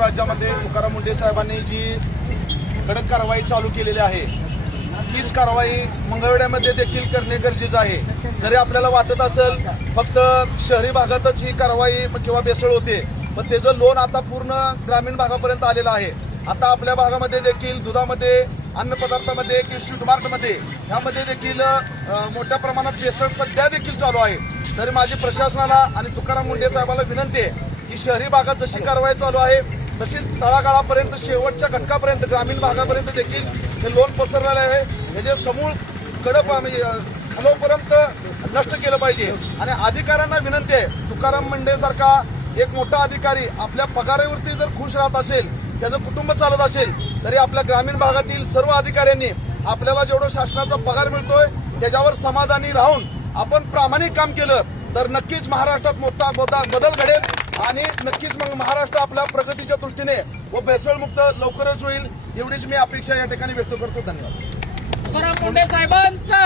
महाराष्ट्र राज्यामध्ये तुकाराम मुंढे साहेबांनी जी कडक कारवाई चालू केलेली आहे तीच कारवाई मंगळवेढ्यामध्ये देखील करणे गरजेचं आहे। जरी आपल्याला वाटत असेल फक्त शहरी भागातच ही कारवाई किंवा बेसळ होते, पण त्याचं लोन आता पूर्ण ग्रामीण भागापर्यंत आलेलं आहे। आता आपल्या भागामध्ये देखील दुधामध्ये, अन्नपदार्थामध्ये किंवा स्वीट मार्टमध्ये ह्यामध्ये देखील मोठ्या प्रमाणात बेसळ सध्या देखील चालू आहे। तरी माझी प्रशासनाला आणि तुकाराम मुंढे साहेबांना विनंती आहे की शहरी भागात जशी कारवाई चालू आहे तशीच तळागाळापर्यंत, शेवटच्या घटकापर्यंत, ग्रामीण भागापर्यंत देखील हे लोन पसरलेलं आहे। याचे समूळ कडक म्हणजे खालोपर्यंत नष्ट केलं पाहिजे। आणि अधिकाऱ्यांना विनंती आहे, तुकाराम मुंढे सारखा एक मोठा अधिकारी आपल्या पगारावरती जर खुश राहत असेल, त्याचं कुटुंब चालत असेल, तरी आपल्या ग्रामीण भागातील सर्व अधिकाऱ्यांनी आपल्याला जेवढं शासनाचा पगार मिळतोय त्याच्यावर समाधानी राहून आपण प्रामाणिक काम केलं तर नक्कीच महाराष्ट्रात मोठा बदल घडेल आणि नक्कीच मग महाराष्ट्र आपल्या प्रगतीच्या दृष्टीने व भेसळमुक्त लवकरच होईल, एवढीच मी अपेक्षा या ठिकाणी व्यक्त करतो। धन्यवाद। तुकाराम मुंढे साहेबांचा